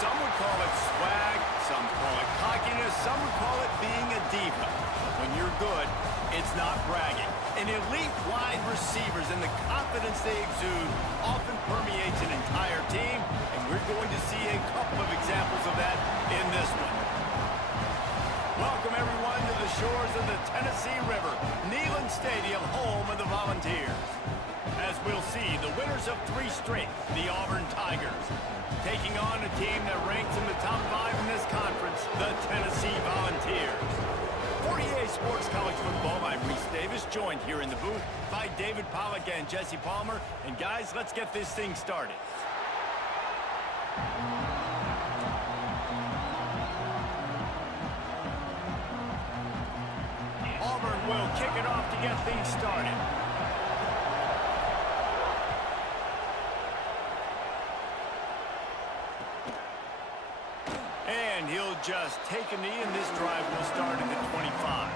Some would call it swag, some call it cockiness, some would call it being a diva. But when you're good, it's not bragging. An elite wide receivers and the confidence they exude often permeates an entire team, and we're going to see a couple of examples of that in this one. Welcome, everyone, to the shores of the Tennessee River, Neyland Stadium, home of the Volunteers. As we'll see, the winners of 3 straight, the Auburn Tigers, taking on a team that ranks in the top 5 in this conference, the Tennessee Volunteers. For EA Sports College Football, I'm Reese Davis, joined here in the booth by David Pollack and Jesse Palmer. And guys, let's get this thing started. Auburn will kick it off to get things started. And he'll just take a knee, and this drive will start at the 25.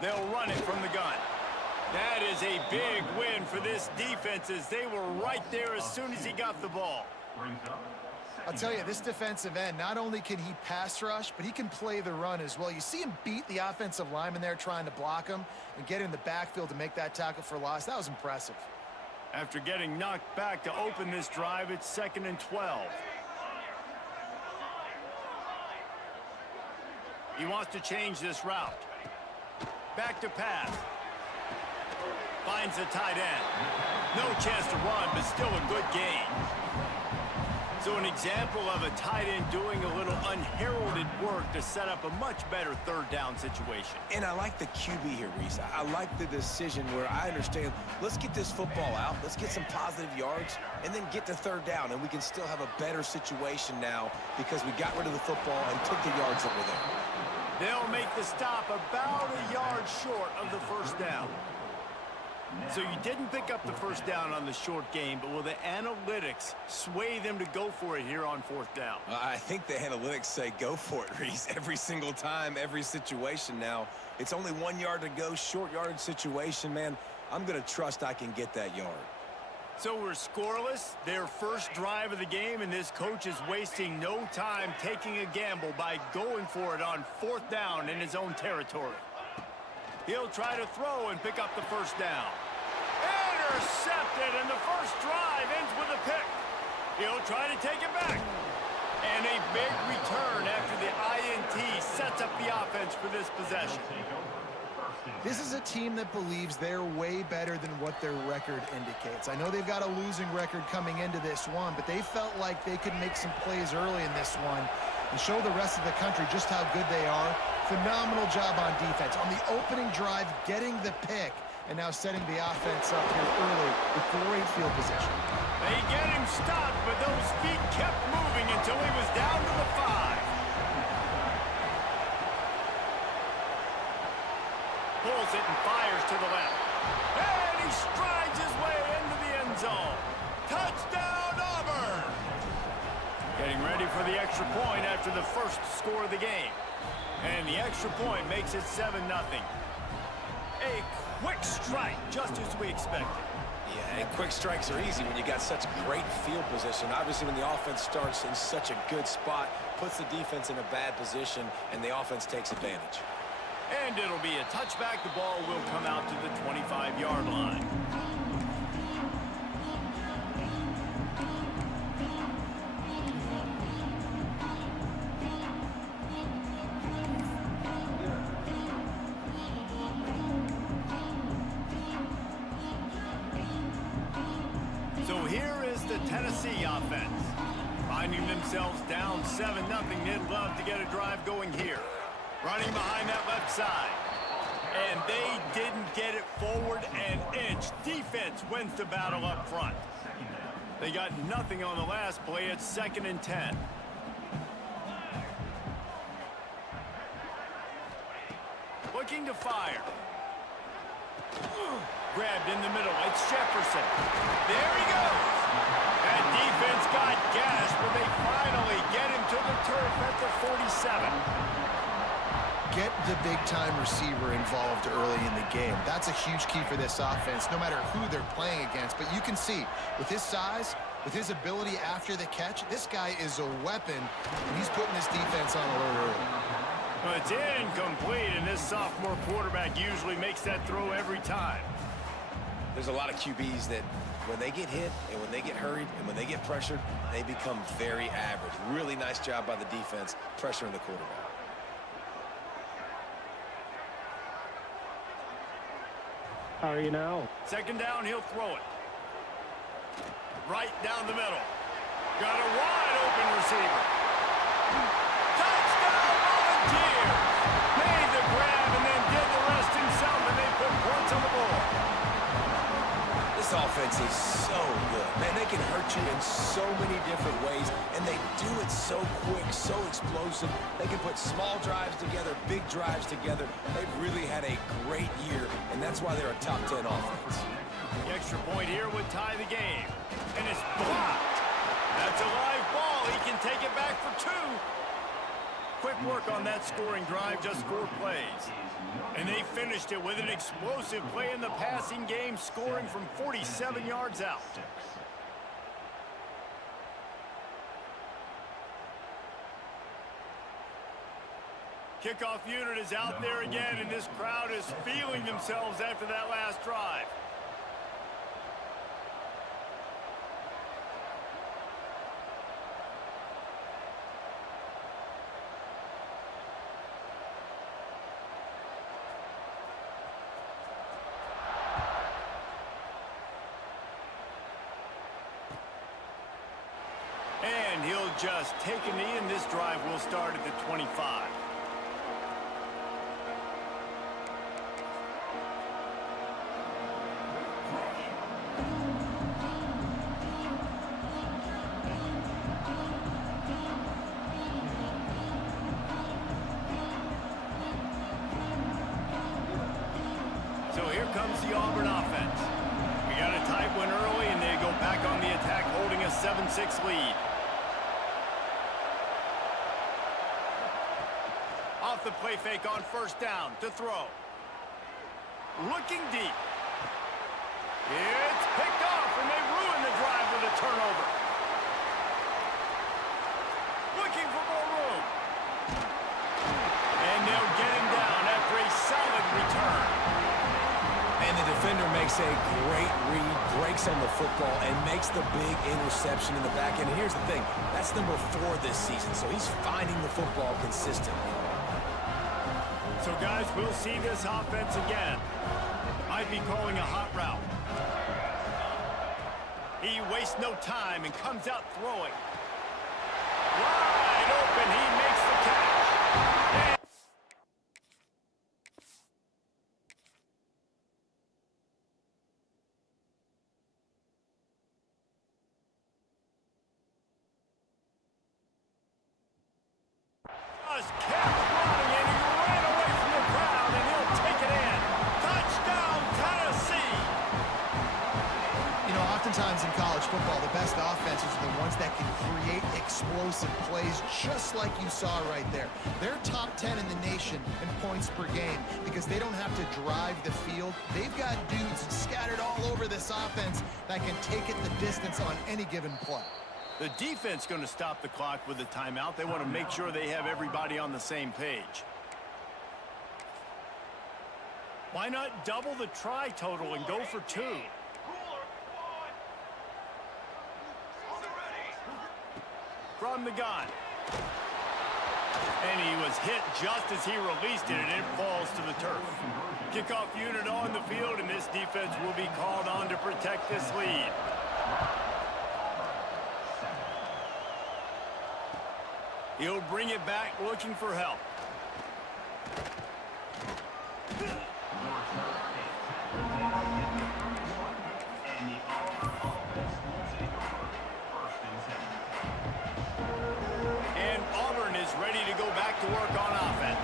They'll run it from the gun. That is a big win for this defense, as they were right there as soon as he got the ball. I'll tell you, this defensive end, not only can he pass rush, but he can play the run as well. You see him beat the offensive lineman there trying to block him and get in the backfield to make that tackle for loss. That was impressive. After getting knocked back to open this drive, it's 2nd and 12. He wants to change this route. Back to pass. Finds a tight end. No chance to run, but still a good gain. So an example of a tight end doing a little unheralded work to set up a much better 3rd down situation. And I like the QB here, Reese. I like the decision where I understand, let's get this football out, let's get some positive yards, and then get to 3rd down, and we can still have a better situation now because we got rid of the football and took the yards that were there. They'll make the stop about a yard short of the 1st down. So you didn't pick up the 1st down on the short game, but will the analytics sway them to go for it here on 4th down? I think the analytics say go for it, Reese. Every single time, every situation now. It's only 1 yard to go, short yardage situation, man. I'm going to trust I can get that yard. So we're scoreless, their first drive of the game, and this coach is wasting no time taking a gamble by going for it on 4th down in his own territory. He'll try to throw and pick up the 1st down. Intercepted, and the first drive ends with a pick. He'll try to take it back. And a big return after the INT sets up the offense for this possession. This is a team that believes they're way better than what their record indicates. I know they've got a losing record coming into this one, but they felt like they could make some plays early in this one and show the rest of the country just how good they are. Phenomenal job on defense. On the opening drive, getting the pick, and now setting the offense up here early with great field position. They get him stopped, but those feet kept moving until he was down to the 5. Pulls it and fires to the left. And he strides his way into the end zone. Touchdown, Auburn! Getting ready for the extra point after the first score of the game. And the extra point makes it 7-0. A quick strike, just as we expected. Yeah, and quick strikes are easy when you got such great field position. Obviously, when the offense starts in such a good spot, puts the defense in a bad position, and the offense takes advantage. And it'll be a touchback. The ball will come out to the 25-yard line. So here is the Tennessee offense. Finding themselves down 7-0, they'd love to get a drive going here. Running behind that left side. And they didn't get it forward an inch. Defense wins the battle up front. They got nothing on the last play. It's 2nd and 10. Looking to fire. Grabbed in the middle. It's Jefferson. There he goes. That defense got gashed, but they finally get him to the turf at the 47. get the big-time receiver involved early in the game. That's a huge key for this offense, no matter who they're playing against. But you can see, with his size, with his ability after the catch, this guy is a weapon, and he's putting this defense on alert early. Well, it's incomplete, and this sophomore quarterback usually makes that throw every time. There's a lot of QBs that when they get hit and when they get hurried and when they get pressured, they become very average. Really nice job by the defense pressuring the quarterback. How are you now? Second down, he'll throw it. Right down the middle. Got a wide open receiver. Touchdown Volunteers! Made the grab and then did the rest himself, and they put points on the board. This offense is so good. Man, they can hurt you in so many different ways, and they do it so quick, so explosive. They can put small drives together, big drives together. They've really had a great year, and that's why they're a top 10 offense. The extra point here would tie the game. And it's blocked. That's a live ball. He can take it back for 2. Quick work on that scoring drive, just 4 plays. And they finished it with an explosive play in the passing game, scoring from 47 yards out. Kickoff unit is out there again, and this crowd is feeling themselves after that last drive. And he'll just take a knee, and this drive will start at the 25. So here comes the Auburn offense. We got a tight one early, and they go back on the attack, holding a 7-6 lead. Off the play fake on first down to throw. Looking deep. It's picked off, and they ruin the drive with a turnover. Looking for more room. And they'll get him down after a solid return. And the defender makes a great read, breaks on the football, and makes the big interception in the back end. And here's the thing, that's number 4 this season, so he's finding the football consistently. So, guys, we'll see this offense again. Might be calling a hot route. He wastes no time and comes out throwing. Wide open, he makes the catch. Just kept running, and he ran away from the crowd, and he'll take it in. Touchdown, Tennessee! You know, oftentimes in college football, the best offenses are the ones that can create explosive plays, just like you saw right there. They're top 10 in the nation in points per game because they don't have to drive the field. They've got dudes scattered all over this offense that can take it the distance on any given play. The defense going to stop the clock with a timeout. They want to make sure they have everybody on the same page. Why not double the try total and go for 2? From the gun. And he was hit just as he released it, and it falls to the turf. Kickoff unit on the field, and this defense will be called on to protect this lead. He'll bring it back looking for help. And Auburn is ready to go back to work on offense.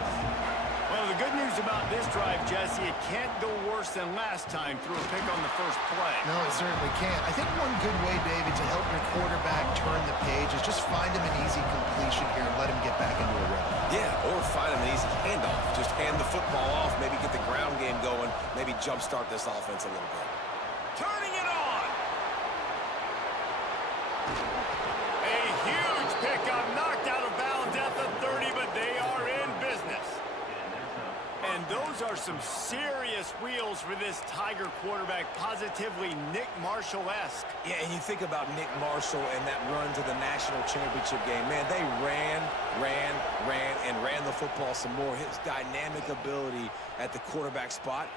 Well, the good news about this drive, Jesse, it can't go worse than last time through a pick on the first play. No, it certainly can't. I think one good way, David, to help your quarterback turn the page is just find him an easy completion here and let him get back into a rhythm. Yeah, or find him an easy handoff. Just hand the football off, maybe get the ground game going, maybe jumpstart this offense a little bit. Turning it on. A huge pickup, knocked out of bounds at the 30, but they are in business. And those are some serious wheels for this Tiger quarterback, positively Nick Marshall-esque. Yeah, and you think about Nick Marshall and that run to the national championship game. Man, they ran the football some more. His dynamic ability at the quarterback spot.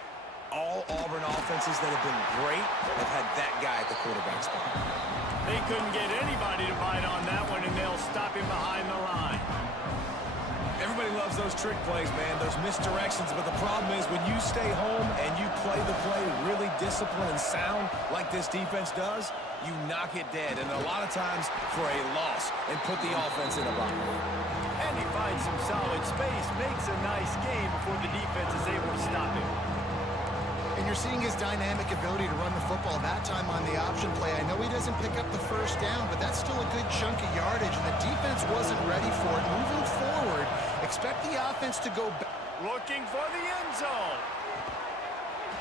All Auburn offenses that have been great have had that guy at the quarterback spot. They couldn't get anybody to bite on that one, and they'll stop him behind the line. Everybody loves those trick plays, man, those misdirections, but the problem is when you stay home and you play the play really disciplined and sound like this defense does, you knock it dead, and a lot of times for a loss, and put the offense in a bubble. And he finds some solid space, makes a nice game before the defense is able to stop him. And you're seeing his dynamic ability to run the football that time on the option play. I know he doesn't pick up the first down, but that's still a good chunk of yardage, and the defense wasn't ready for it. Moving forward, expect the offense to go back. Looking for the end zone.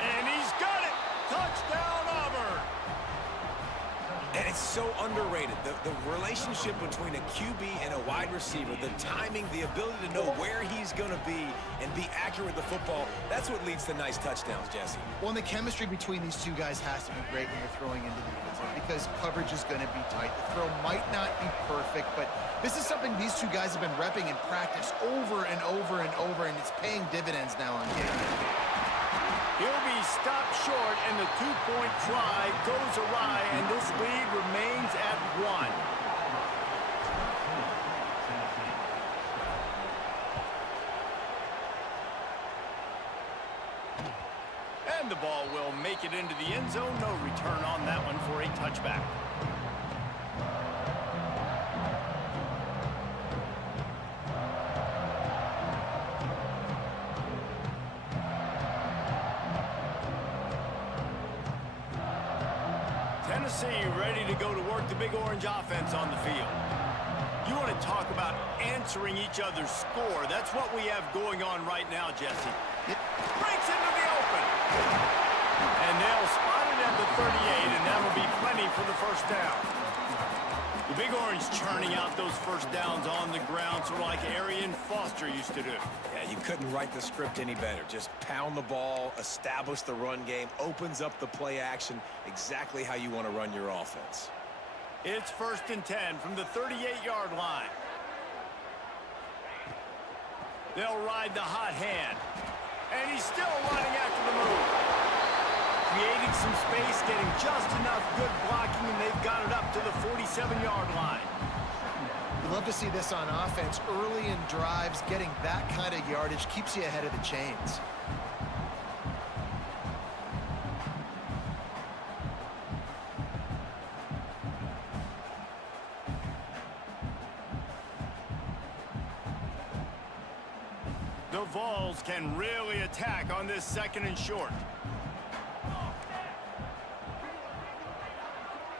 And he's got it. Touchdown, Auburn. And it's so underrated. The relationship between a QB and a wide receiver, the timing, the ability to know where he's going to be and be accurate with the football, that's what leads to nice touchdowns, Jesse. Well, and the chemistry between these two guys has to be great when you're throwing into the end zone because coverage is going to be tight. The throw might not be perfect, but this is something these two guys have been repping in practice over and over and over, and it's paying dividends now on game day. He'll be stopped short, and the two-point try goes awry, and this lead remains at 1. And the ball will make it into the end zone. No return on that one for a touchback. Tennessee ready to go to work the Big Orange offense on the field. You want to talk about answering each other's score. That's what we have going on right now, Jesse. It breaks into the open. And they'll spot it at the 38, and that'll be plenty for the first down. The Big Orange churning out those first downs on the ground, sort of like Arian Foster used to do. Yeah, you couldn't write the script any better. Just pound the ball, establish the run game, opens up the play action, exactly how you want to run your offense. It's 1st and 10 from the 38-yard line. They'll ride the hot hand. And he's still running after the move. Creating some space, getting just enough good blocking, and they've got it up to the 47-yard line. You love to see this on offense. Early in drives, getting that kind of yardage keeps you ahead of the chains. The Vols can really attack on this 2nd and short.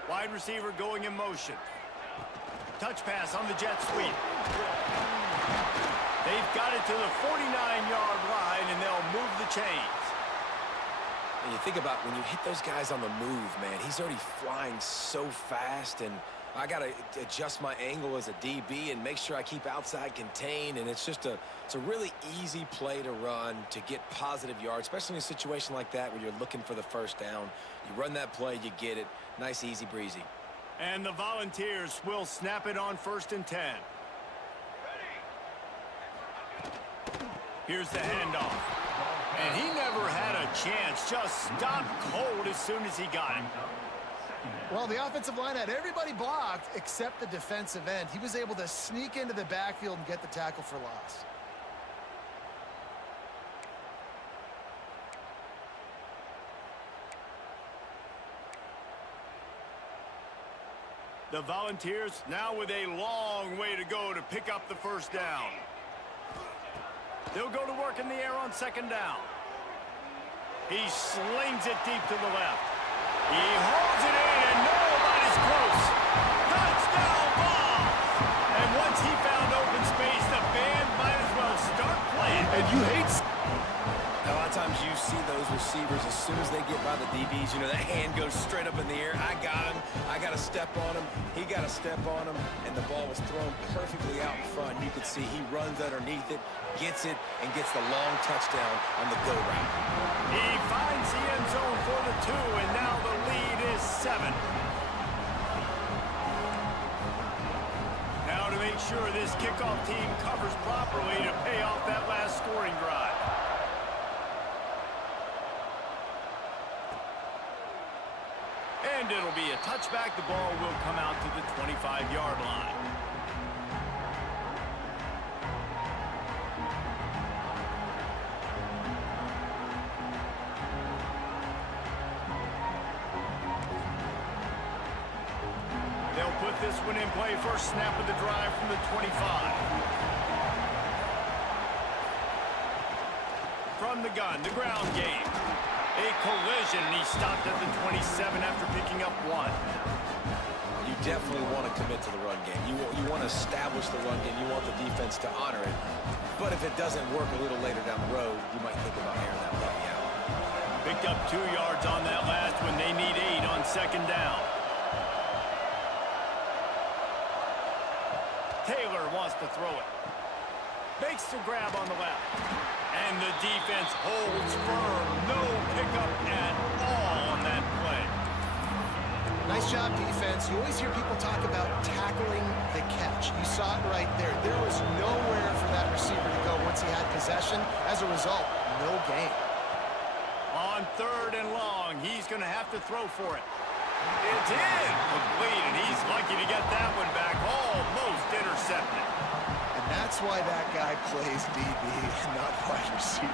Wide receiver going in motion. Touch pass on the jet sweep. They've got it to the 49-yard line, and they'll move the chains. And you think about when you hit those guys on the move, man, he's already flying so fast, and I got to adjust my angle as a DB and make sure I keep outside contained, and it's a really easy play to run to get positive yards, especially in a situation like that where you're looking for the first down. You run that play, you get it. Nice, easy breezy. And the Volunteers will snap it on 1st and 10. Here's the handoff. And he never had a chance. Just stopped cold as soon as he got it. Well, the offensive line had everybody blocked except the defensive end. He was able to sneak into the backfield and get the tackle for loss. The Volunteers now with a long way to go to pick up the first down. They'll go to work in the air on 2nd down. He slings it deep to the left. He holds it in, and nobody's close. Touchdown, Vols! receivers, as soon as they get by the DBs, you know, that hand goes straight up in the air. I got him. I got to step on him. He got to step on him, and the ball was thrown perfectly out in front. You can see he runs underneath it, gets it, and gets the long touchdown on the go route. He finds the end zone for the 2, and now the lead is 7. Now to make sure this kickoff team covers properly to pay off that last scoring drive. And it'll be a touchback. The ball will come out to the 25-yard line. They'll put this one in play. First snap of the drive from the 25. From the gun, the ground game. A collision, and he stopped at the 27 after picking up 1. You definitely want to commit to the run game. You want to establish the run game. You want the defense to honor it. But if it doesn't work a little later down the road, you might think about airing that puppy out. Picked up 2 yards on that last one. They need 8 on second down. Taylor wants to throw it. Makes the grab on the left. And the defense holds firm. No pickup at all on that play. Nice job, defense. You always hear people talk about tackling the catch. You saw it right there. There was nowhere for that receiver to go once he had possession. As a result, no gain. On 3rd and long, he's going to have to throw for it. It's in. Complete, and he's lucky to get that one back. Almost intercepted. And that's why that guy plays DB, not wide receiver.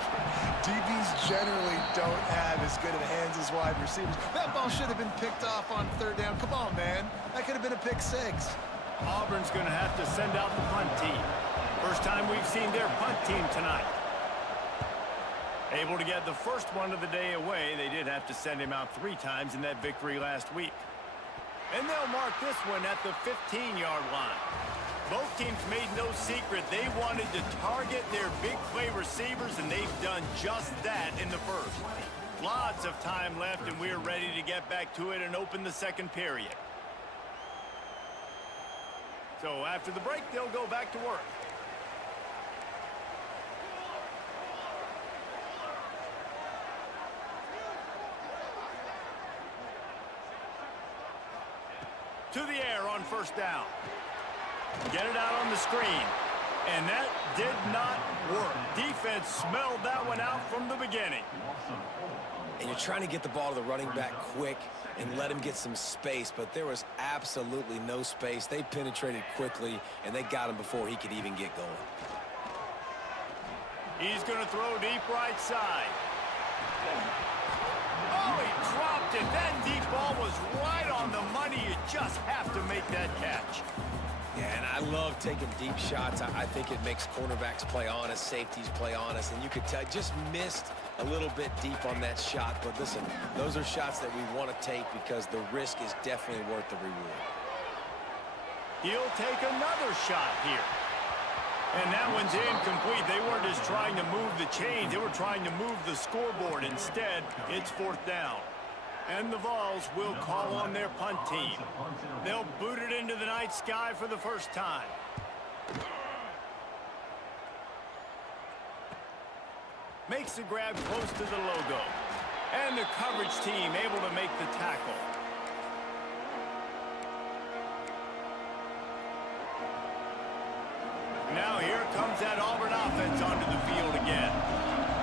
DBs generally don't have as good of hands as wide receivers. That ball should have been picked off on 3rd down. Come on, man. That could have been a pick 6. Auburn's going to have to send out the punt team. First time we've seen their punt team tonight. Able to get the first one of the day away. They did have to send him out 3 times in that victory last week. And they'll mark this one at the 15-yard line. Both teams made no secret they wanted to target their big play receivers, and they've done just that in the first. Lots of time left, and we're ready to get back to it and open the second period. So after the break, they'll go back to work. To the air on first down. Get it out on the screen. And that did not work. Defense smelled that one out from the beginning. And you're trying to get the ball to the running back quick and let him get some space, but there was absolutely no space. They penetrated quickly, and they got him before he could even get going. He's going to throw deep right side. Oh, he dropped it. That deep ball was right on the money. You just have to make that catch. Yeah, and I love taking deep shots. I think it makes cornerbacks play honest, safeties play honest, and you could tell just missed a little bit deep on that shot. But listen, those are shots that we want to take because the risk is definitely worth the reward. He'll take another shot here. And that one's incomplete. They weren't just trying to move the chains. They were trying to move the scoreboard. Instead, it's 4th down. And the Vols will call on their punt team. They'll boot it into the night sky for the first time. Makes the grab close to the logo. And the coverage team able to make the tackle. Now here comes that Auburn offense onto the field again.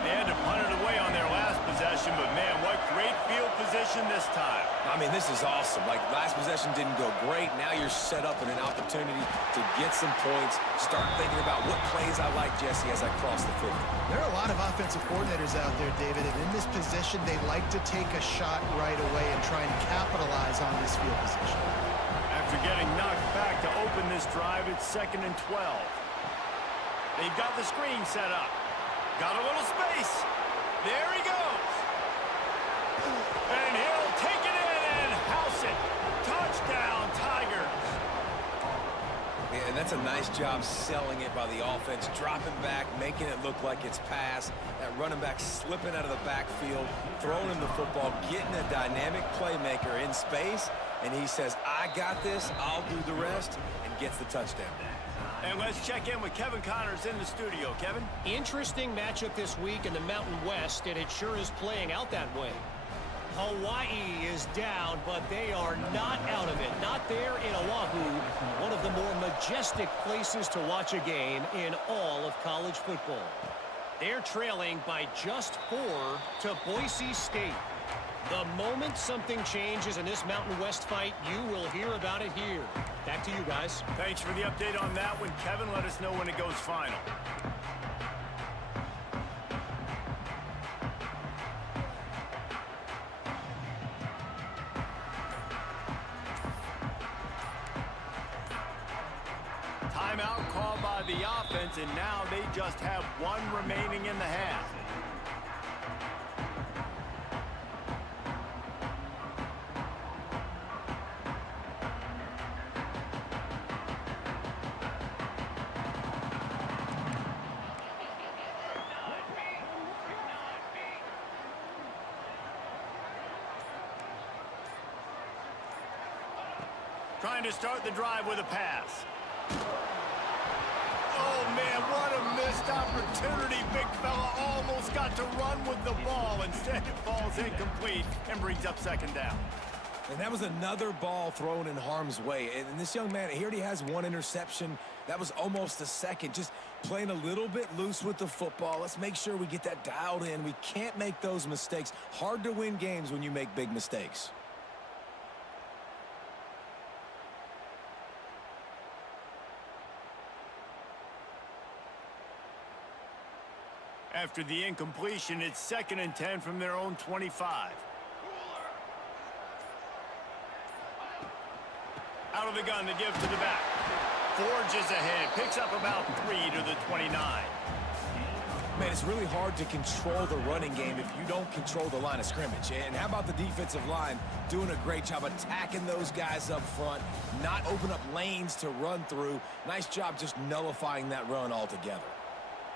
They had to punt it away on their last possession, but man, what great field position this time. I mean, this is awesome. Like, last possession didn't go great. Now you're set up in an opportunity to get some points. Start thinking about what plays I like, Jesse, as I cross the 50. There are a lot of offensive coordinators out there, David, and in this position, they like to take a shot right away and try and capitalize on this field position. After getting knocked back to open this drive, it's 2nd and 12. They've got the screen set up. Got a little space. There he goes. And he'll take it in and house it. Touchdown, Tigers. Yeah, and that's a nice job selling it by the offense, dropping back, making it look like it's pass. That running back slipping out of the backfield, throwing him the football, getting a dynamic playmaker in space, and he says, I got this, I'll do the rest, and gets the touchdown. And let's check in with Kevin Connors in the studio. Kevin? Interesting matchup this week in the Mountain West, and it sure is playing out that way. Hawaii is down, but they are not out of it. Not there in Oahu, one of the more majestic places to watch a game in all of college football. They're trailing by just 4 to Boise State. The moment something changes in this Mountain West fight, you will hear about it here. Back to you guys. Thanks for the update on that one, Kevin. Let us know when it goes final. Timeout called by the offense, and now they just have 1 remaining in the half. Trying to start the drive with a pass. Oh, man, what a missed opportunity. Big fella almost got to run with the ball. Instead, it falls incomplete and brings up second down. And that was another ball thrown in harm's way. And this young man, he already has 1 interception. That was almost a second. Just playing a little bit loose with the football. Let's make sure we get that dialed in. We can't make those mistakes. Hard to win games when you make big mistakes. After the incompletion, it's 2nd and 10 from their own 25. Out of the gun, the give to the back. Forges ahead, picks up about 3 to the 29. Man, it's really hard to control the running game if you don't control the line of scrimmage. And how about the defensive line doing a great job attacking those guys up front, not open up lanes to run through. Nice job just nullifying that run altogether.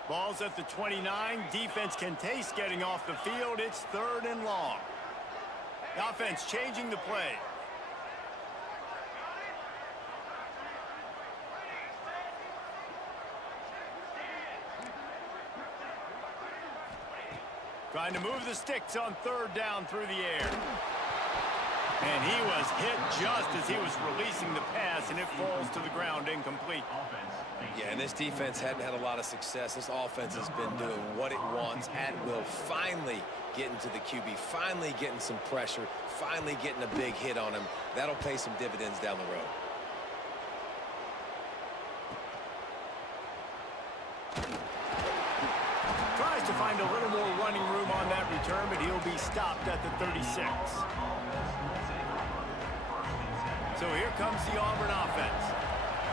Ball's at the 29. Defense can taste getting off the field. It's 3rd and long. The offense changing the play. Trying to move the sticks on 3rd down through the air. And he was hit just as he was releasing the pass, and it falls to the ground incomplete. Yeah, and this defense hadn't had a lot of success. This offense has been doing what it wants at will. Finally getting to the QB, finally getting some pressure, finally getting a big hit on him. That'll pay some dividends down the road. Tries to find a little more running room on that return, but he'll be stopped at the 36. So here comes the Auburn offense.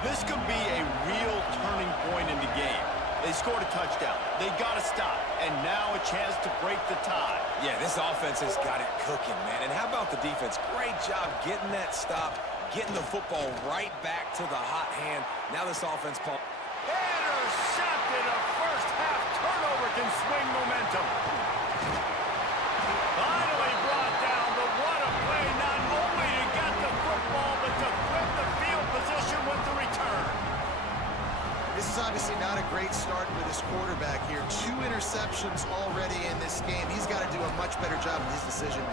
This could be a real turning point in the game. They scored a touchdown. They got to stop. And now a chance to break the tie. Yeah, this offense has got it cooking, man. And how about the defense? Great job getting that stop, getting the football right back to the hot hand. Now this offense... Intercepted. A first-half turnover can swing momentum. Finally brought down, but what a play. Not only to get the football, but to flip the field position with the return. This is obviously not a great start for this quarterback here. 2 interceptions already in this game. He's got to do a much better job with his decision.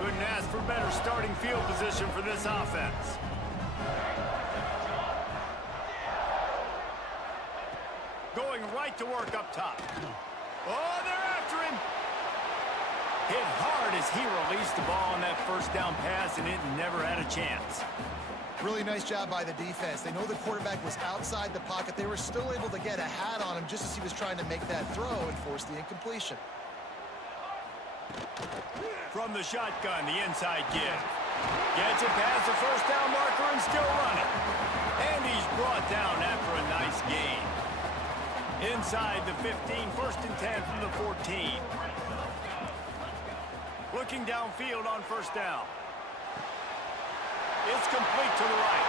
Couldn't ask for better starting field position for this offense. Going right to work up top. Oh, they're after him. Hit hard as he released the ball on that first down pass, and it never had a chance. Really nice job by the defense. They know the quarterback was outside the pocket. They were still able to get a hat on him just as he was trying to make that throw and force the incompletion. From the shotgun, the inside give. Gets it past the first down marker and still running. And he's brought down after a nice gain. Inside the 15, 1st and 10 from the 14. Looking downfield on first down. It's complete to the right.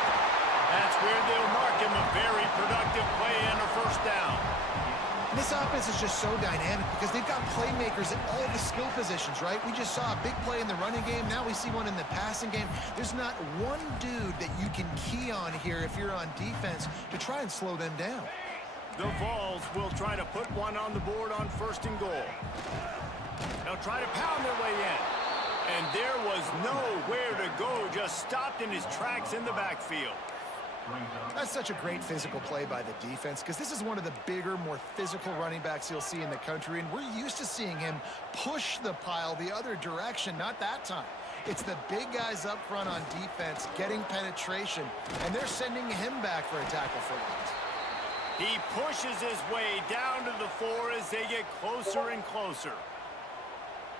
That's where they'll mark him, a very productive play and a first down. This offense is just so dynamic because they've got playmakers at all the skill positions, right? We just saw a big play in the running game. Now we see one in the passing game. There's not one dude that you can key on here if you're on defense to try and slow them down. The Vols will try to put one on the board on 1st and goal. They'll try to pound their way in. And there was nowhere to go, just stopped in his tracks in the backfield. That's such a great physical play by the defense because this is one of the bigger, more physical running backs you'll see in the country, and we're used to seeing him push the pile the other direction, not that time. It's the big guys up front on defense getting penetration, and they're sending him back for a tackle for loss. He pushes his way down to the 4 as they get closer and closer.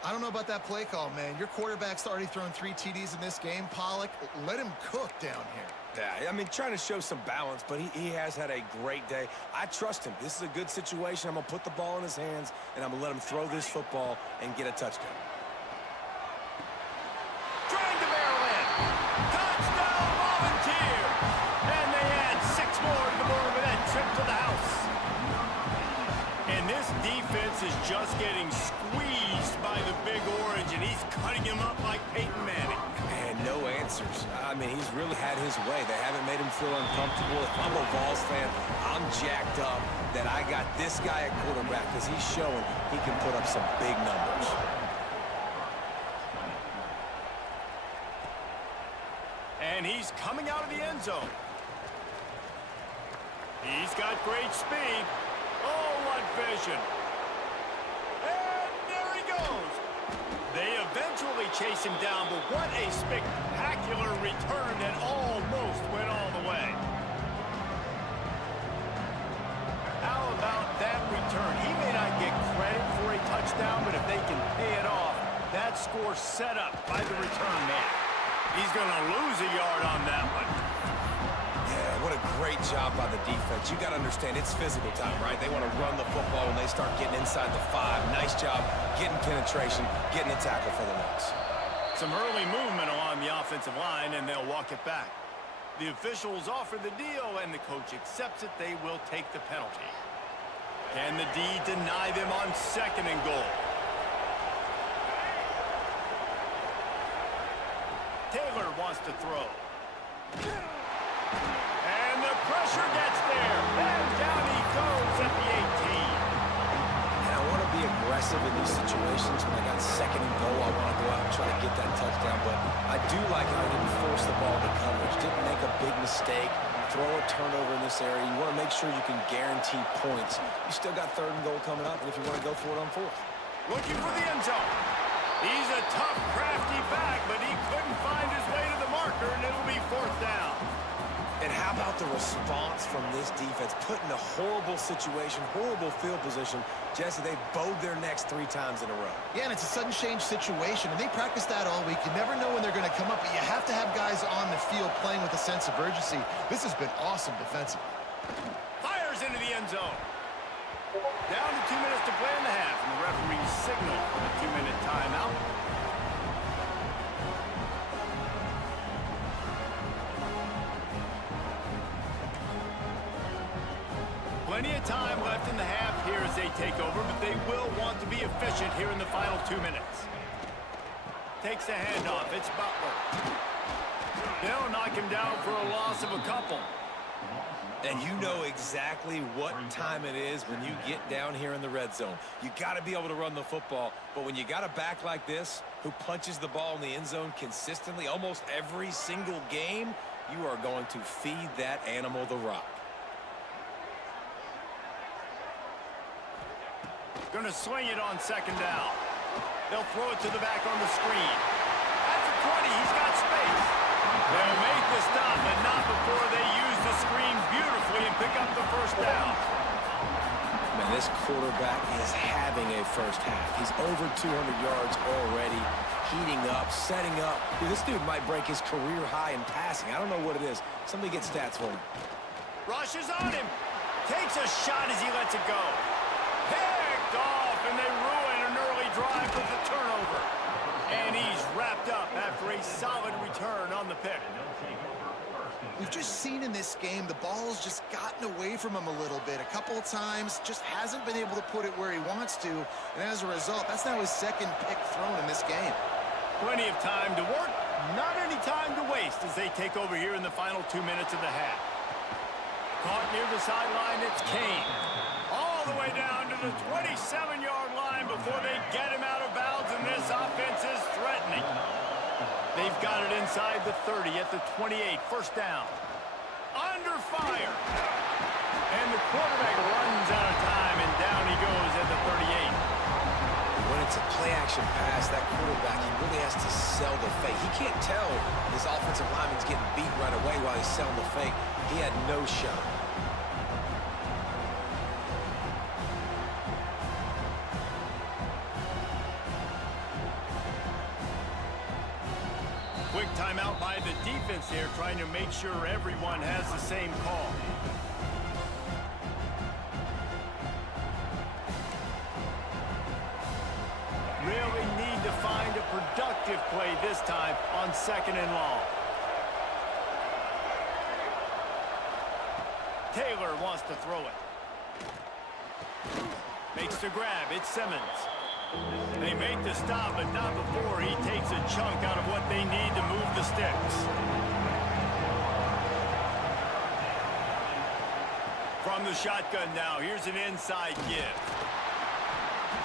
I don't know about that play call, man. Your quarterback's already thrown 3 TDs in this game, Pollock. Let him cook down here. Yeah, I mean, trying to show some balance, but he has had a great day. I trust him. This is a good situation. I'm going to put the ball in his hands, and I'm going to let him throw this football and get a touchdown. Trying to barrel in. Touchdown, Volunteer! And they add 6 more to the board with that trip to the house. And this defense is just getting squeezed by the Big Orange, and he's cutting him up like Peyton Manning. And no answers. I mean, he's really had his way. They haven't made him feel uncomfortable. If I'm a Vols fan, I'm jacked up that I got this guy at quarterback because he's showing he can put up some big numbers. And he's coming out of the end zone. He's got great speed. Oh, what vision. And there he goes. They eventually chase him down, but what a spectacular return that almost went all the way. How about that return? He may not get credit for a touchdown, but if they can pay it off, that score set up by the return man. He's going to lose a yard on that one. Yeah, what a great job by the defense. You got to understand, it's physical time, right? They want to run the football when they start getting inside the 5. Nice job getting penetration, getting a tackle for the loss. Some early movement along the offensive line, and they'll walk it back. The officials offer the deal, and the coach accepts it. They will take the penalty. Can the D deny them on 2nd and goal? Taylor wants to throw. And the pressure gets there. And down he goes at the 18. And I want to be aggressive in these situations. When I got 2nd and goal, I want to go out and try to get that touchdown. But I do like how he didn't force the ball to coverage. Didn't make a big mistake. Throw a turnover in this area. You want to make sure you can guarantee points. You still got 3rd and goal coming up. And if you want to go for it on 4th. Looking for the end zone. He's a tough, crafty back, but he couldn't find his way to the marker, and it'll be 4th down. And how about the response from this defense? Put in a horrible situation, horrible field position. Jesse, they bowed their necks 3 times in a row. Yeah, and it's a sudden change situation, and they practice that all week. You never know when they're going to come up, but you have to have guys on the field playing with a sense of urgency. This has been awesome defensively. Fires into the end zone. Down to 2 minutes to play in the half, and the referee signaled for a 2-minute timeout. Plenty of time left in the half here as they take over, but they will want to be efficient here in the final 2 minutes. Takes the handoff. It's Butler. They'll knock him down for a loss of a couple. And you know exactly what time it is when you get down here in the red zone. You got to be able to run the football, but when you got a back like this who punches the ball in the end zone consistently almost every single game, you are going to feed that animal the rock. Going to swing it on 2nd down. They'll throw it to the back on the screen. That's a 20. He's got space. They'll make the stop, but not before they use the screen beautifully and pick up the 1st down. Man, this quarterback is having a first half. He's over 200 yards already, heating up, setting up. Dude, this dude might break his career high in passing. I don't know what it is. Somebody get stats for him. Rushes on him. Takes a shot as he lets it go. Picked off, and they ruin an early drive with the turnover. And he's wrapped up after a solid return on the pick. We've just seen in this game the ball's just gotten away from him a little bit. A couple of times, just hasn't been able to put it where he wants to. And as a result, that's now his second pick thrown in this game. Plenty of time to work, not any time to waste as they take over here in the final 2 minutes of the half. Caught near the sideline, it's Kane. All the way down to the 27-yard line before they get him out of bounds, and this offense is threatening. They've got it inside the 30 at the 28, first down. Under fire. And the quarterback runs out of time, and down he goes at the 38. When it's a play-action pass, that quarterback, he really has to sell the fake. He can't tell his offensive lineman's getting beat right away while he's selling the fake. He had no shot. Quick timeout by the defense here, trying to make sure everyone has the same call. Really need to find a productive play this time on 2nd and long. Taylor wants to throw it. Makes the grab. It's Simmons. They make the stop, but not before he takes a chunk out of what they need to move the sticks. From the shotgun now, here's an inside give.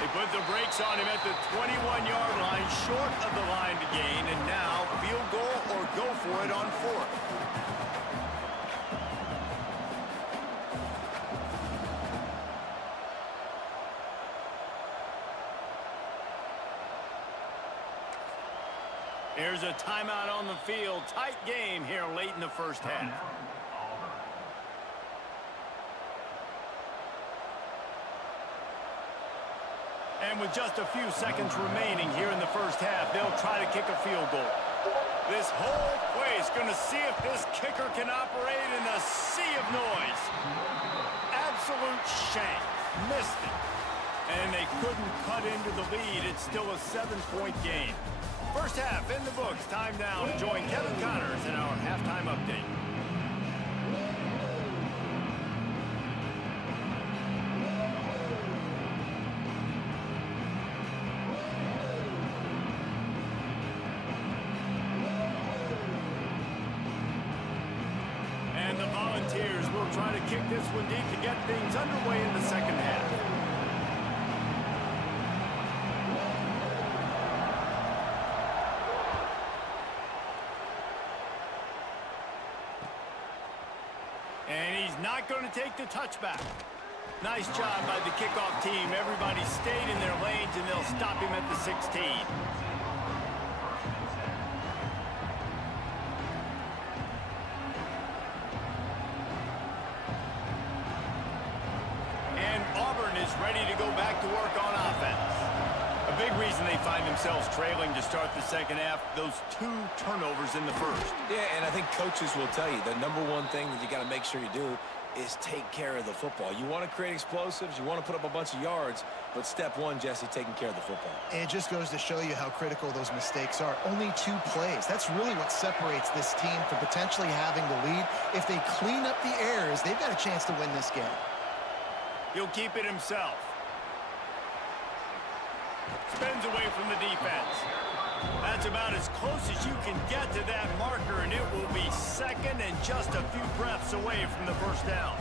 They put the brakes on him at the 21-yard line, short of the line to gain, and now field goal or go for it on 4th. Here's a timeout on the field. Tight game here late in the first half. And with just a few seconds remaining here in the first half, they'll try to kick a field goal. This whole place going to see if this kicker can operate in a sea of noise. Absolute shank. Missed it. And they couldn't cut into the lead. It's still a 7-point game. First half in the books. Time now to join Kevin Connors in our halftime update. And the Volunteers will try to kick this one deep to get things underway in the second half. And he's not going to take the touchback. Nice job by the kickoff team. Everybody stayed in their lanes, and they'll stop him at the 16. And Auburn is ready to go back to work on offense. A big reason they find themselves trailing to start the second half, those 2 turnovers in the first. Yeah, and I think coaches will tell you the number one thing that you got to make sure you do is take care of the football. You want to create explosives, you want to put up a bunch of yards, but step one, Jesse, taking care of the football. And it just goes to show you how critical those mistakes are. Only 2 plays. That's really what separates this team from potentially having the lead. If they clean up the errors, they've got a chance to win this game. He'll keep it himself. Spins away from the defense. That's about as close as you can get to that marker, and it will be second and just a few breaths away from the first down.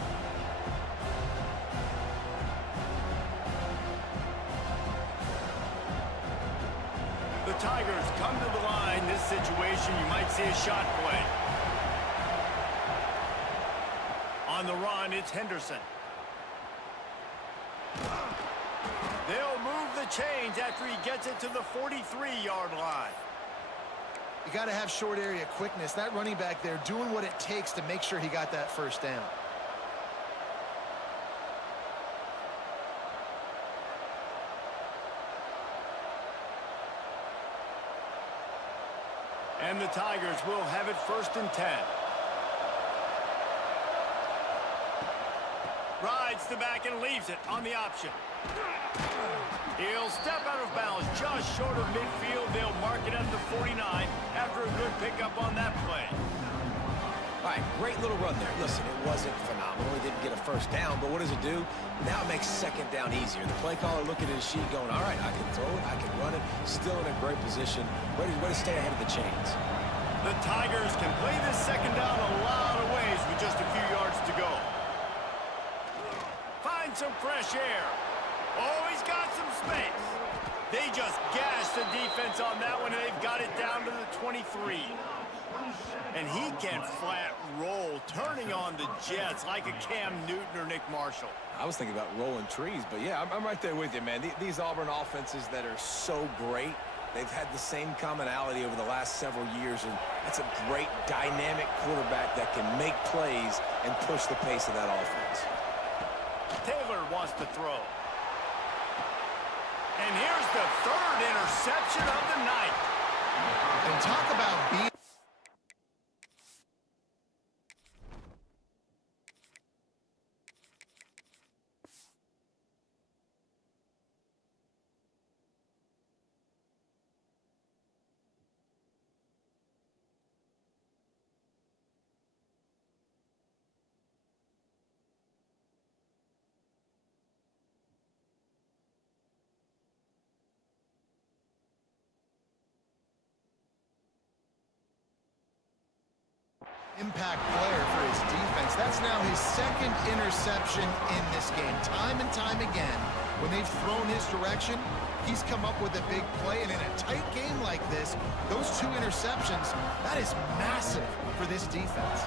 The Tigers come to the line. This situation, you might see a shot play. On the run, it's Henderson. They'll move the chains after he gets it to the 43-yard line. You got to have short area quickness. That running back there doing what it takes to make sure he got that first down. And the Tigers will have it 1st and 10. Rides the back and leaves it on the option. He'll step out of bounds just short of midfield. They'll mark it at the 49 after a good pickup on that play. All right, great little run there. Listen, it wasn't phenomenal. He didn't get a first down, but what does it do? Now it makes second down easier. The play caller looking at his sheet going, all right, I can throw it, I can run it, still in a great position, ready to stay ahead of the chains. The Tigers can play this second down a lot of ways with just a few yards to go. Find some fresh air. Oh, he's got some space. They just gashed the defense on that one, and they've got it down to the 23. And he can flat roll, turning on the Jets like a Cam Newton or Nick Marshall. I was thinking about rolling trees, but yeah, I'm right there with you, man. These Auburn offenses that are so great, they've had the same commonality over the last several years, and that's a great dynamic quarterback that can make plays and push the pace of that offense. Taylor wants to throw. And here's the third interception of the night. And talk about being... impact player for his defense. That's now his second interception in this game. Time and time again, when they've thrown his direction, he's come up with a big play. And in a tight game like this, those two interceptions, that is massive for this defense.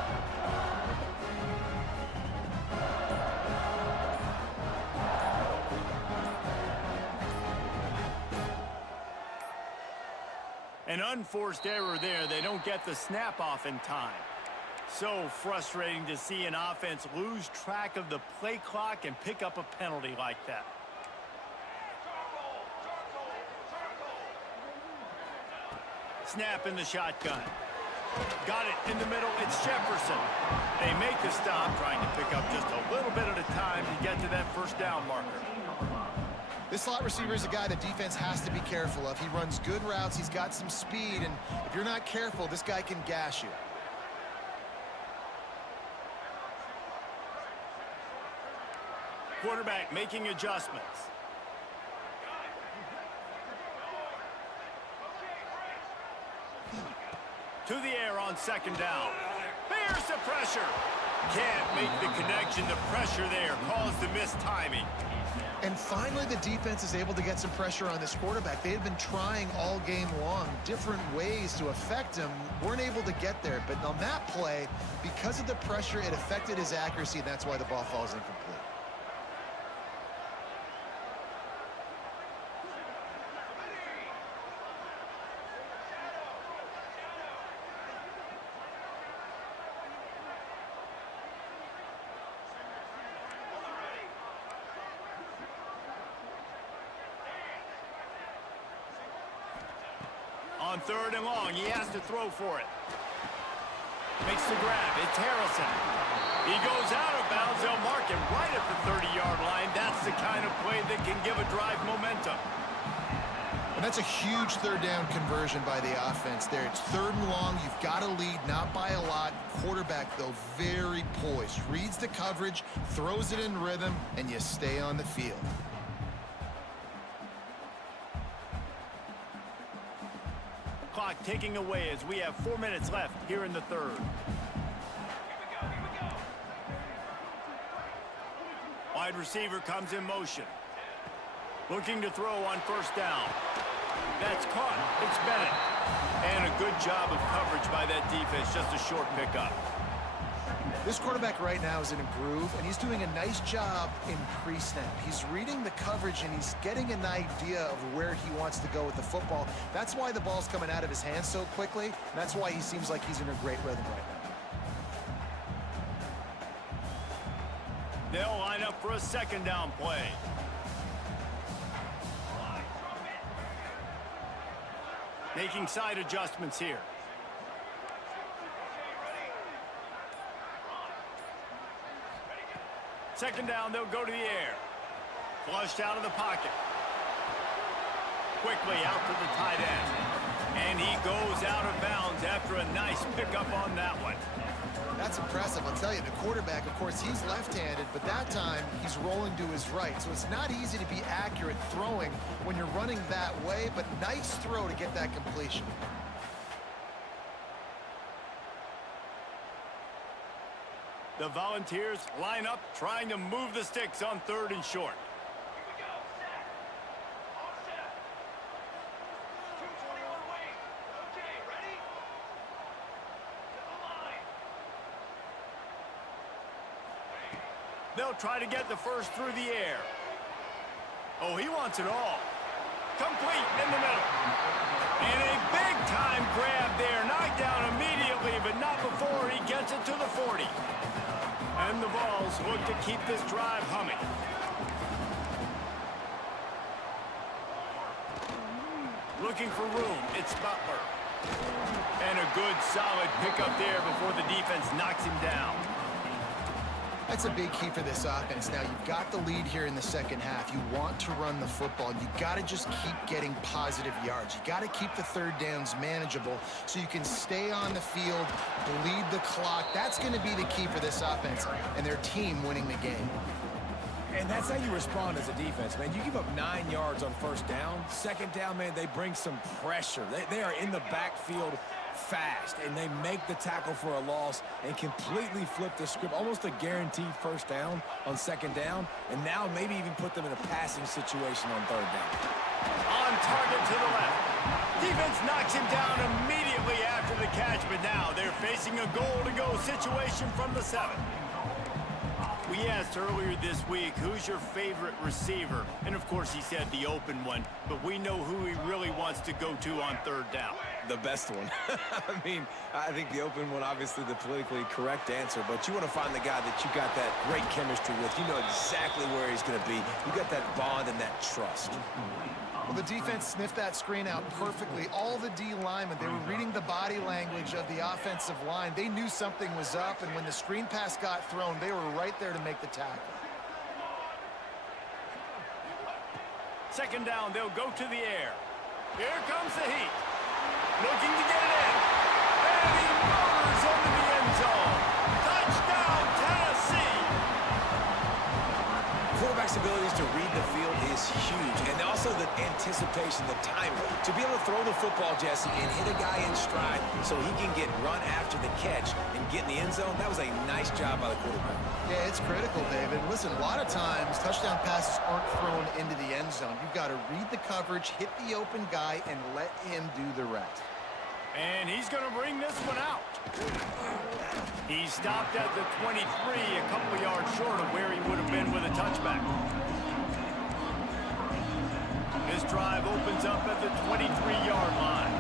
An unforced error there. They don't get the snap off in time. So frustrating to see an offense lose track of the play clock and pick up a penalty like that. Snap in the shotgun. Got it in the middle. It's Jefferson. They make the stop, trying to pick up just a little bit at a time to get to that first down marker. This slot receiver is a guy the defense has to be careful of. He runs good routes. He's got some speed, and if you're not careful, this guy can gash you. Quarterback making adjustments. To the air on second down. There's the pressure. Can't make the connection. The pressure there caused the missed timing. And finally, the defense is able to get some pressure on this quarterback. They had been trying all game long different ways to affect him. Weren't able to get there. But on that play, because of the pressure, it affected his accuracy, and that's why the ball falls incomplete. On third and long, he has to throw for it. Makes the grab. It's Harrison. He goes out of bounds. They'll mark him right at the 30-yard line. That's the kind of play that can give a drive momentum. And that's a huge third down conversion by the offense there. It's third and long. You've got to lead, not by a lot. Quarterback, though, very poised. Reads the coverage, throws it in rhythm, and you stay on the field. Clock ticking away as we have 4 minutes left here in the third. Wide receiver comes in motion. Looking to throw on first down. That's caught. It's Bennett. And a good job of coverage by that defense. Just a short pickup. This quarterback right now is in a groove, and he's doing a nice job in pre-snap. He's reading the coverage, and he's getting an idea of where he wants to go with the football. That's why the ball's coming out of his hands so quickly, and that's why he seems like he's in a great rhythm right now. They'll line up for a second down play. Making side adjustments here. Second down, they'll go to the air. Flushed out of the pocket. Quickly out to the tight end. And he goes out of bounds after a nice pickup on that one. That's impressive. I'll tell you, the quarterback, of course, he's left-handed, but that time he's rolling to his right. So it's not easy to be accurate throwing when you're running that way, but nice throw to get that completion. The Volunteers line up, trying to move the sticks on 3rd and short. They'll try to get the first through the air. Oh, he wants it all. Complete in the middle. And a big-time grab there. Knocked down immediately, but not before he gets it to the 40. And the Vols look to keep this drive humming. Looking for room. It's Butler. And a good, solid pickup there before the defense knocks him down. That's a big key for this offense. Now, you've got the lead here in the second half. You want to run the football. You got to just keep getting positive yards. You got to keep the 3rd downs manageable so you can stay on the field, bleed the clock. That's going to be the key for this offense and their team winning the game. And that's how you respond as a defense, man. You give up 9 yards on 1st down. 2nd down, man, they bring some pressure. They are in the backfield fast, and they make the tackle for a loss and completely flip the script. Almost a guaranteed 1st down on 2nd down, and now maybe even put them in a passing situation on 3rd down. On target to the left. Defense knocks him down immediately after the catch, but now they're facing a goal-to-go situation from the 7. We asked earlier this week, who's your favorite receiver? And of course he said the open one, but we know who he really wants to go to on 3rd down. The best one. I mean, I think the open one, obviously the politically correct answer, but you want to find the guy that you got that great chemistry with. You know exactly where he's going to be. You got that bond and that trust. Well, the defense sniffed that screen out perfectly. All the D linemen, they were reading the body language of the offensive line. They knew something was up, and when the screen pass got thrown, they were right there to make the tackle. 2nd down, they'll go to the air. Here comes the heat. Looking to get it in. And he motors into the end zone. Touchdown, Tennessee! Quarterback's abilities to read the field is huge, and also the anticipation, the timing. To be able to throw the football, Jesse, and hit a guy in stride so he can get run after the catch and get in the end zone, that was a nice job by the quarterback. Yeah, it's critical, David. Listen, a lot of times touchdown passes aren't thrown into the end zone. You've got to read the coverage, hit the open guy, and let him do the rest. And he's going to bring this one out. He stopped at the 23, a couple of yards short of where he would have been with a touchback. This drive opens up at the 23-yard line.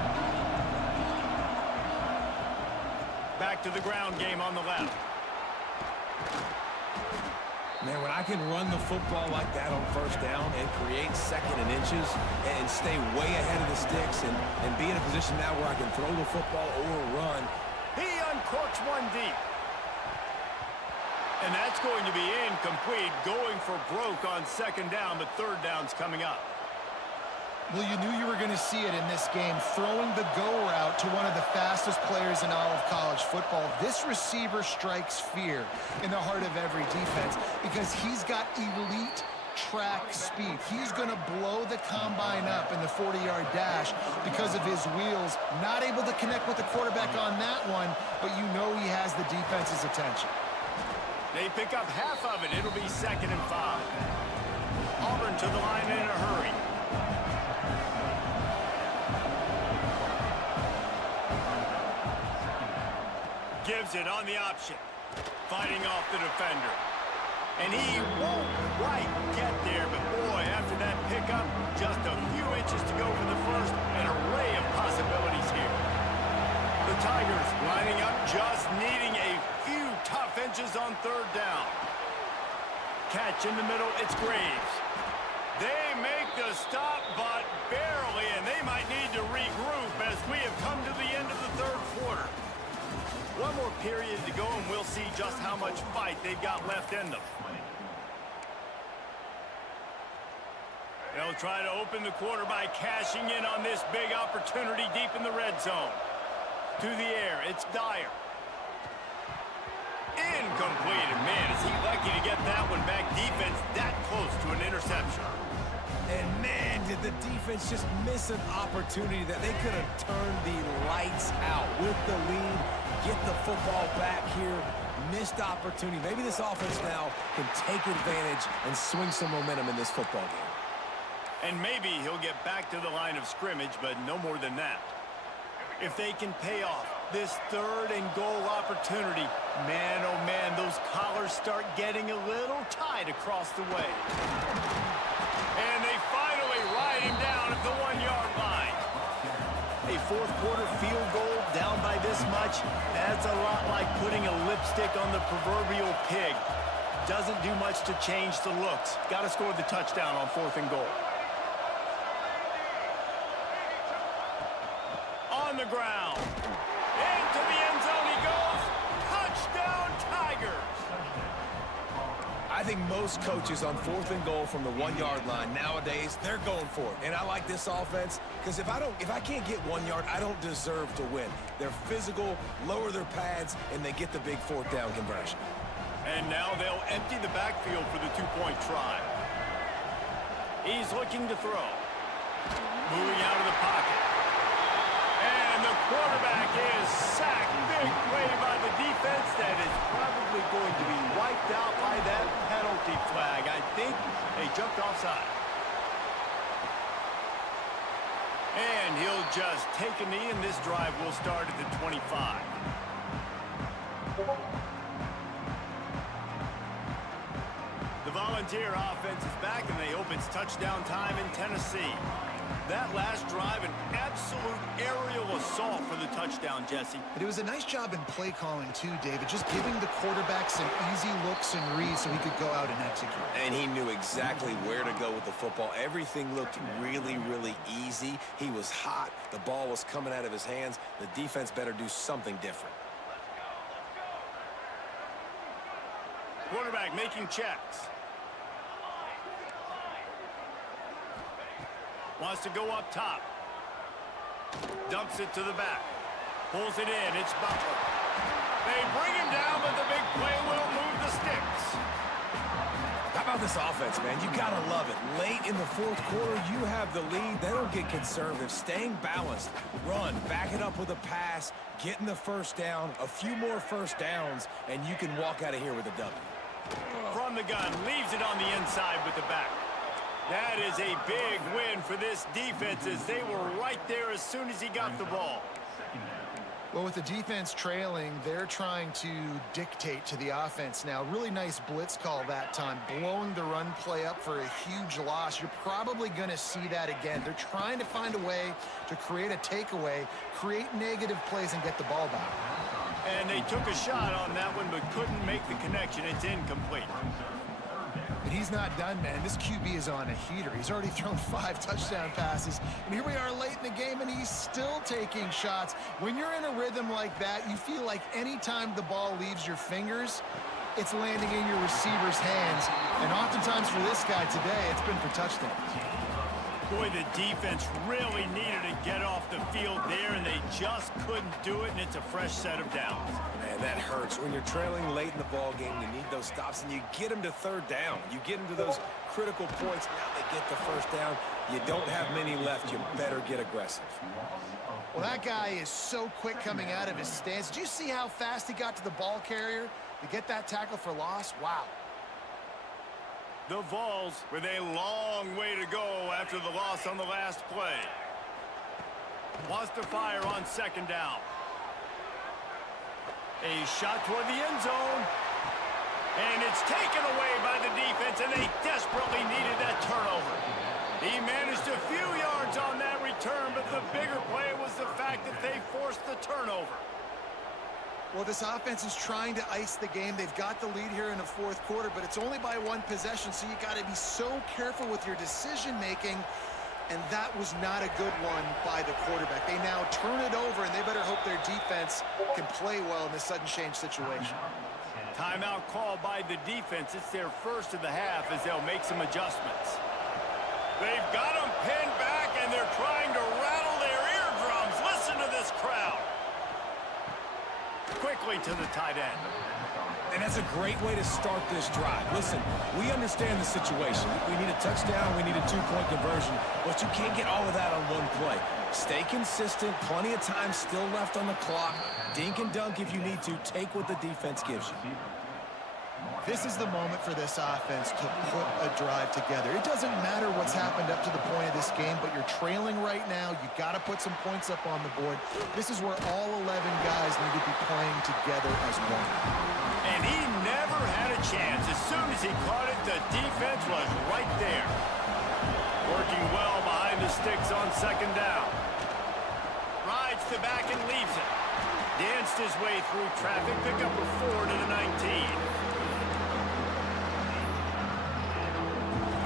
Back to the ground game on the left. Man, when I can run the football like that on 1st down and create 2nd and inches and stay way ahead of the sticks and be in a position now where I can throw the football or run. He uncorks one deep. And that's going to be incomplete, going for broke on 2nd down, but 3rd down's coming up. Well, you knew you were going to see it in this game, throwing the go route to one of the fastest players in all of college football. This receiver strikes fear in the heart of every defense because he's got elite track speed. He's going to blow the combine up in the 40-yard dash because of his wheels. Not able to connect with the quarterback on that one, but you know he has the defense's attention. They pick up half of it. It'll be 2nd and 5. Auburn to the line in a hurry. Gives it on the option. Fighting off the defender. And he won't quite get there, but boy, after that pickup, just a few inches to go for the first. An array of possibilities here. The Tigers lining up, just needing a few tough inches on 3rd down. Catch in the middle, it's Graves. They make the stop, but barely, and they might need to regroup as we have come to the end of the 3rd quarter. One more period to go, and we'll see just how much fight they've got left in them. They'll try to open the quarter by cashing in on this big opportunity deep in the red zone. To the air, it's Dyer. incomplete. And, man, is he lucky to get that one back. Defense that close to an interception. And, man, did the defense just miss an opportunity that they could have turned the lights out with the lead, get the football back here. Missed opportunity. Maybe this offense now can take advantage and swing some momentum in this football game. And maybe he'll get back to the line of scrimmage, but no more than that. If they can pay off this 3rd and goal opportunity, man, oh man, those collars start getting a little tight across the way. And they finally ride him down at the 1-yard line. A 4th quarter field goal down by this much, that's a lot like putting a lipstick on the proverbial pig. Doesn't do much to change the looks. Got to score the touchdown on 4th and goal. On the ground. Into the end zone he goes. Touchdown, Tigers. I think most coaches on 4th and goal from the 1-yard line nowadays, they're going for it. And I like this offense because if I can't get 1 yard, I don't deserve to win. They're physical, lower their pads, and they get the big 4th down conversion. And now they'll empty the backfield for the 2-point try. He's looking to throw. Moving out of the pocket. And the quarterback is sacked. Big play by the defense that is probably going to be wiped out by that penalty flag. I think they jumped offside. And he'll just take a knee, and this drive will start at the 25. The Volunteer offense is back, and they hope it's touchdown time in Tennessee. That last drive, an absolute aerial assault for the touchdown, Jesse. But it was a nice job in play calling, too, David, just giving the quarterback some easy looks and reads so he could go out and execute. And he knew exactly where to go with the football. Everything looked really, really easy. He was hot. The ball was coming out of his hands. The defense better do something different. Quarterback making checks. Wants to go up top. Dumps it to the back. Pulls it in. It's Butler. They bring him down, but the big play will move the sticks. How about this offense, man? You got to love it. Late in the 4th quarter, you have the lead. They don't get conservative. Staying balanced. Run. Back it up with a pass. Getting the 1st down. A few more 1st downs, and you can walk out of here with a W. From the gun. Leaves it on the inside with the back. That is a big win for this defense as they were right there as soon as he got the ball. Well, with the defense trailing, they're trying to dictate to the offense now. Really nice blitz call that time, blowing the run play up for a huge loss. You're probably going to see that again. They're trying to find a way to create a takeaway, create negative plays, and get the ball back. And they took a shot on that one but couldn't make the connection. It's incomplete. But he's not done, man. This QB is on a heater. He's already thrown 5 touchdown passes. And here we are late in the game, and he's still taking shots. When you're in a rhythm like that, you feel like any time the ball leaves your fingers, it's landing in your receiver's hands. And oftentimes for this guy today, it's been for touchdowns. Boy, the defense really needed to get off the field there, and they just couldn't do it, and it's a fresh set of downs. Man, that hurts. When you're trailing late in the ball game, you need those stops, and you get them to 3rd down. You get them to those critical points. Now they get the 1st down. You don't have many left. You better get aggressive. Well, that guy is so quick coming out of his stance. Did you see how fast he got to the ball carrier to get that tackle for loss? Wow. The Vols with a long way to go after the loss on the last play. Wants to fire on 2nd down. A shot toward the end zone. And it's taken away by the defense, and they desperately needed that turnover. He managed a few yards on that return, but the bigger play was the fact that they forced the turnover. Well, this offense is trying to ice the game. They've got the lead here in the 4th quarter, but it's only by 1 possession, so you got to be so careful with your decision-making, and that was not a good one by the quarterback. They now turn it over, and they better hope their defense can play well in this sudden change situation. Timeout call by the defense. It's their first of the half as they'll make some adjustments. They've got them pinned back, and they're trying to rattle their eardrums. Listen to this crowd. Quickly to the tight end. And that's a great way to start this drive. Listen, we understand the situation. We need a touchdown, we need a two-point conversion, but you can't get all of that on one play. Stay consistent, plenty of time still left on the clock. Dink and dunk if you need to. Take what the defense gives you. This is the moment for this offense to put a drive together. It doesn't matter what's happened up to the point of this game, but you're trailing right now. You got to put some points up on the board. This is where all 11 guys need to be playing together as one. And he never had a chance. As soon as he caught it, the defense was right there. Working well behind the sticks on second down. Rides to back and leaves it. Danced his way through traffic. Pick up a 4 to the 19.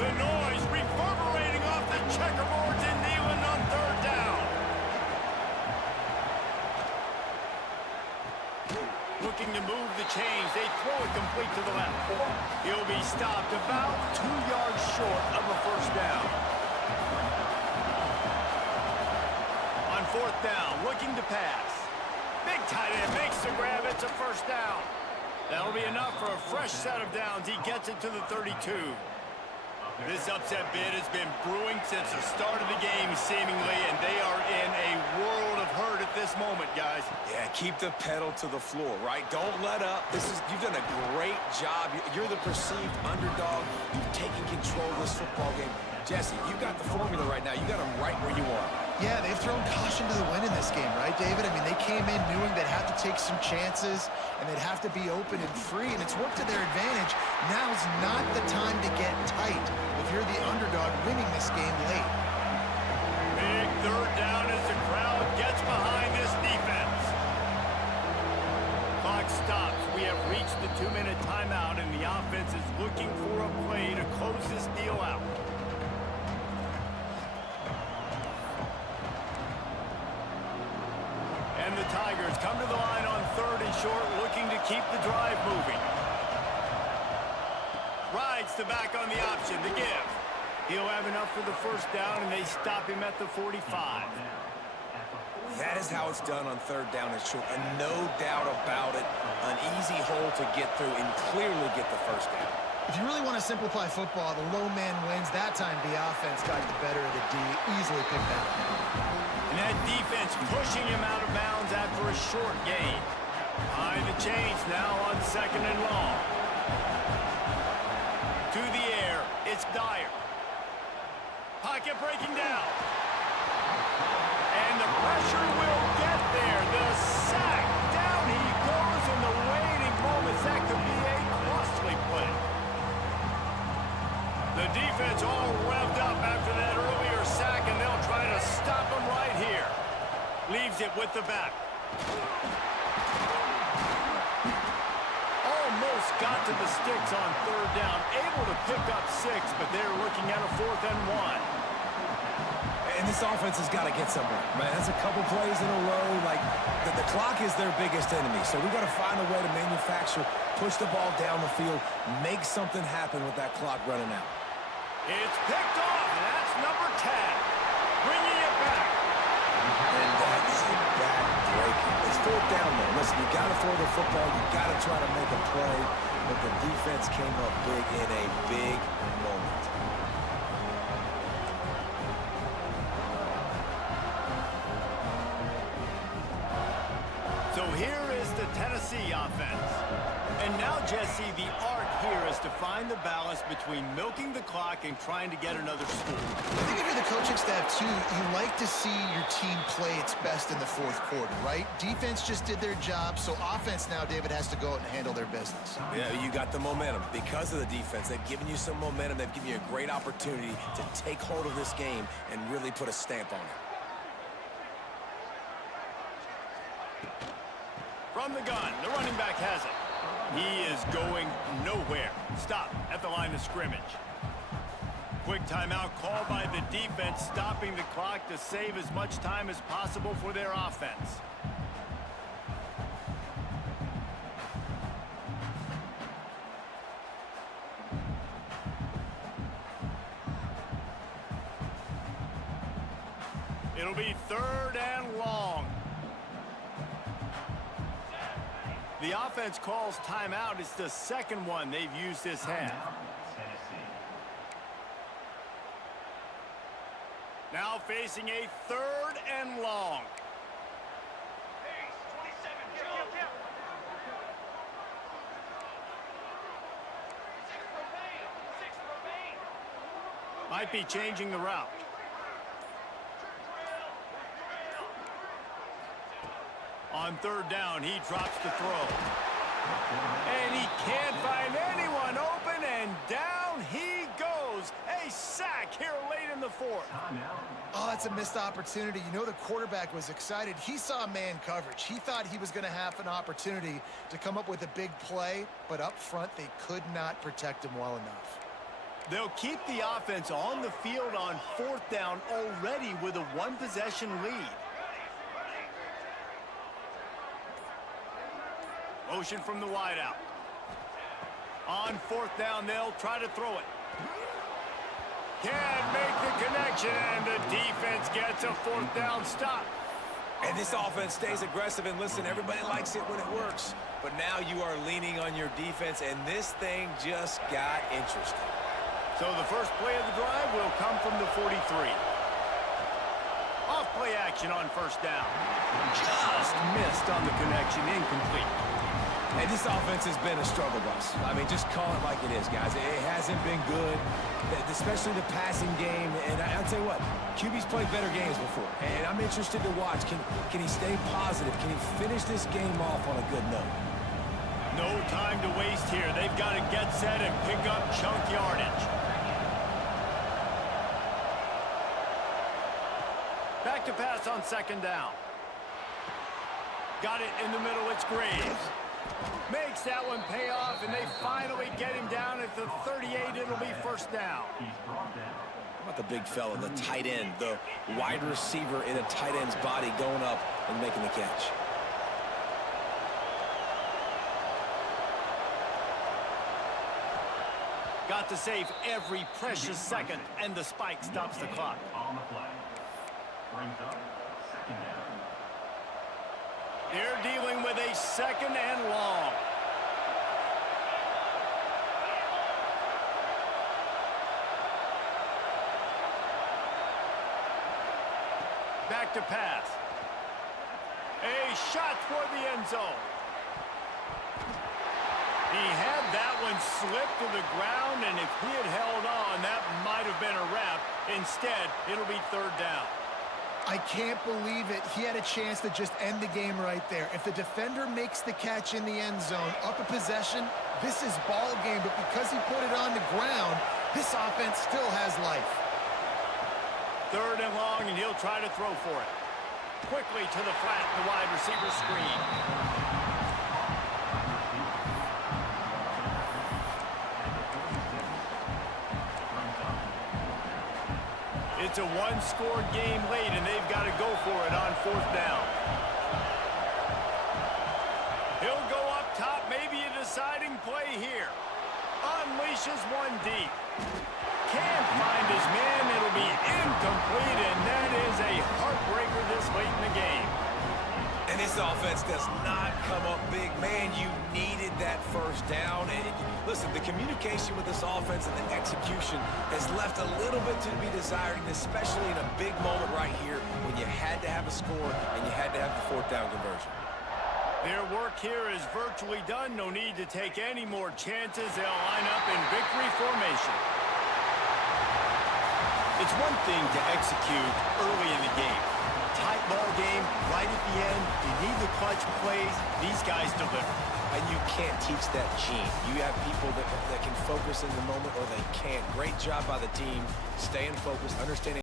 The noise reverberating off the checkerboards and kneeling on third down. Looking to move the chains. They throw it complete to the left. He'll be stopped about 2 yards short of a first down. On fourth down, looking to pass. Big tight end makes the grab. It's a first down. That'll be enough for a fresh set of downs. He gets it to the 32. This upset bid has been brewing since the start of the game, seemingly, and they are in a world of hurt at this moment, guys. Yeah, keep the pedal to the floor, right? Don't let up. You've done a great job. You're the perceived underdog. You've taken control of this football game. Jesse, you got the formula right now. You got them right where you want. Yeah, they've thrown caution to the wind in this game, right, David? I mean, they came in knowing they'd have to take some chances and they'd have to be open and free, and it's worked to their advantage. Now's not the time to get tight if you're the underdog winning this game late. Big third down as the crowd gets behind this defense. Clock stops. We have reached the 2-minute timeout, and the offense is looking for a play to close this deal out. And the Tigers come to the line on third and short, looking to keep the drive moving. Rides to back on the option to give. He'll have enough for the first down, and they stop him at the 45. That is how it's done on third down and short, and no doubt about it, an easy hole to get through and clearly get the first down. If you really want to simplify football, the low man wins. That time the offense got the better of the D. Easily picked out. And that defense pushing him out of bounds after a short gain. Behind the chains now on second and long. To the air, it's Dyer. Pocket breaking down. And the pressure will get there. The sack. Down he goes in the waiting moments. That could be a costly play. The defense all revved up after that earlier sack, and they'll try to stop him right here. Leaves it with the back. Almost got to the sticks on third down. Able to pick up 6, but they're looking at a 4th and 1. And this offense has got to get somewhere, man. That's a couple plays in a row. Like, the clock is their biggest enemy. So we've got to find a way to manufacture, push the ball down the field, make something happen with that clock running out. It's picked off, and that's number 10. Bringing it back. And that is a bad break. It's fourth down, though. Listen, you got to throw the football. You got to try to make a play. But the defense came up big in a big moment. So here is the Tennessee offense. And now, Jesse, the art here is to find the balance between milking the clock and trying to get another score. I think if you're the coaching staff, too, you like to see your team play its best in the fourth quarter, right? Defense just did their job, so offense now, David, has to go out and handle their business. Yeah, you got the momentum. Because of the defense, they've given you some momentum. They've given you a great opportunity to take hold of this game and really put a stamp on it. From the gun, the running back has it. He is going nowhere. Stop at the line of scrimmage. Quick timeout called by the defense, stopping the clock to save as much time as possible for their offense. It'll be third and long. The offense calls timeout. It's the second one they've used this half. Now facing a 3rd and long. Might be changing the route. On 3rd down, he drops the throw. And he can't find anyone open, and down he goes. A sack here late in the 4th. Oh, that's a missed opportunity. You know the quarterback was excited. He saw man coverage. He thought he was going to have an opportunity to come up with a big play, but up front they could not protect him well enough. They'll keep the offense on the field on 4th down already with a 1-possession lead. Motion from the wideout. On 4th down, they'll try to throw it. Can't make the connection, and the defense gets a 4th down stop. And this offense stays aggressive, and listen, everybody likes it when it works. But now you are leaning on your defense, and this thing just got interesting. So the first play of the drive will come from the 43. Off play action on 1st down. Just missed on the connection, incomplete. And this offense has been a struggle bus. I mean, just call it like it is, guys. It hasn't been good, especially the passing game. And I'll tell you what, QB's played better games before. And I'm interested to watch. Can he stay positive? Can he finish this game off on a good note? No time to waste here. They've got to get set and pick up chunk yardage. Back to pass on 2nd down. Got it in the middle. It's Graves. Makes that one pay off, and they finally get him down at the 38. It'll be 1st down. How about the big fella, the tight end, the wide receiver in a tight end's body going up and making the catch? Got to save every precious second, and the spike stops the clock. On the play. Brings up 2nd down. They're dealing with a 2nd and long. Back to pass. A shot toward the end zone. He had that one slip to the ground, and if he had held on, that might have been a wrap. Instead, it'll be 3rd down. I can't believe it. He had a chance to just end the game right there. If the defender makes the catch in the end zone, up a possession, this is ball game. But because he put it on the ground, this offense still has life. 3rd and long, and he'll try to throw for it. Quickly to the flat, the wide receiver screen. It's a 1-score game late, and they've got to go for it on 4th down. He'll go up top, maybe a deciding play here. Unleashes one deep. Can't find his man. It'll be incomplete, and that is a heartbreaker this late in the game. And this offense does not come up big. Man, you needed that 1st down. And listen, the communication with this offense and the execution has left a little bit to be desired, and especially in a big moment right here when you had to have a score and you had to have the 4th down conversion. Their work here is virtually done. No need to take any more chances. They'll line up in victory formation. It's one thing to execute early in the game. Tight ball game, right at the end. You need the clutch plays. These guys deliver. And you can't teach that gene. You have people that can focus in the moment, or they can't. Great job by the team, staying focused, understanding